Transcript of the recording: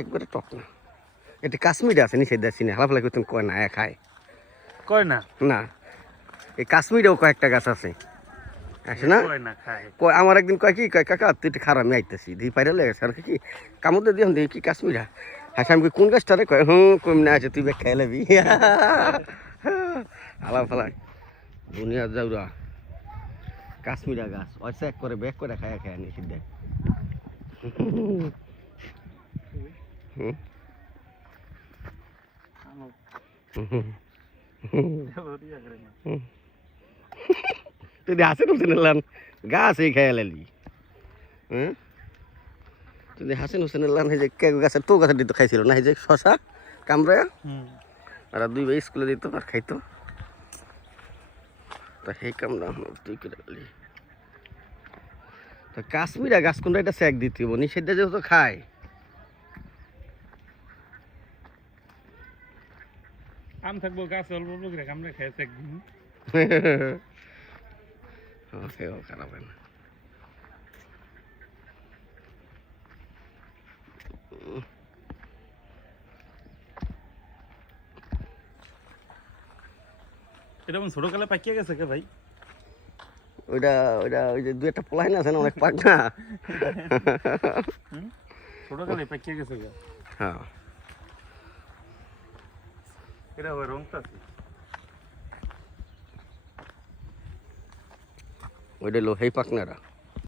একবারে টক না। এটা কাশ্মীরে আছে নিষেধ আছে না, হালাফালা করতেন কয় না খায় কয় না না। এই কাশ্মীরেও কয়েকটা গাছ আছে আসে না, কয় না খায় কয় আমার একদিন কয় কি কয় কাকা তুই একটু খারাপ আমি আইতেছি দিয়ে পাইরে লেগেছে আর কি কামড় দিয়ে দেখি কি কাশ্মীরা। হ্যাঁ আমি কোন গাছটারে কয় কম না আছে তুই খেয়ে নেবি হালাফালা দুনিয়া যাওরা কাশ্মীরা গাছ অয়সা এক করে ব্যাগ করে খায় খায় নিষেধ দেয়। তুই হাসে নুসে নিলাম গাছ এই খাই লালি। হ্যাঁ তুই হাসেন হোসেন লান এই যে গাছের তো গাছের দিত খাইছিল না, এই যে শশা কামড়া আর দুই ভাই স্কুলে দিত আর খাইতো, তা সেই কামড়া তুই করে লালি। তো কাশ্মীরা গাছ কোনটা এটা স্যাক দিতে হবো নিষেধটা যেহেতু খায়। আম থাকবো গাছ অল্প অল্প করে আমরা খেয়েছি একদিন সেও খারাপ হয় না। এটা ছোটকালে পাকিয়ে গেছে কে ভাই? ওইটা ওইটা ওই যে দু একটা পোলাইন আছে না অনেক পাক না, ছোটকালে পাকিয়ে গেছে কে? হ্যাঁ এটা ওই রংটা ওইটা লো হেই পাকনারা।